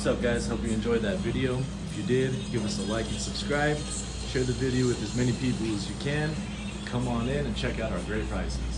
What's up guys, hope you enjoyed that video. If you did, give us a like and subscribe. Share the video with as many people as you can. Come on in and check out our great prices.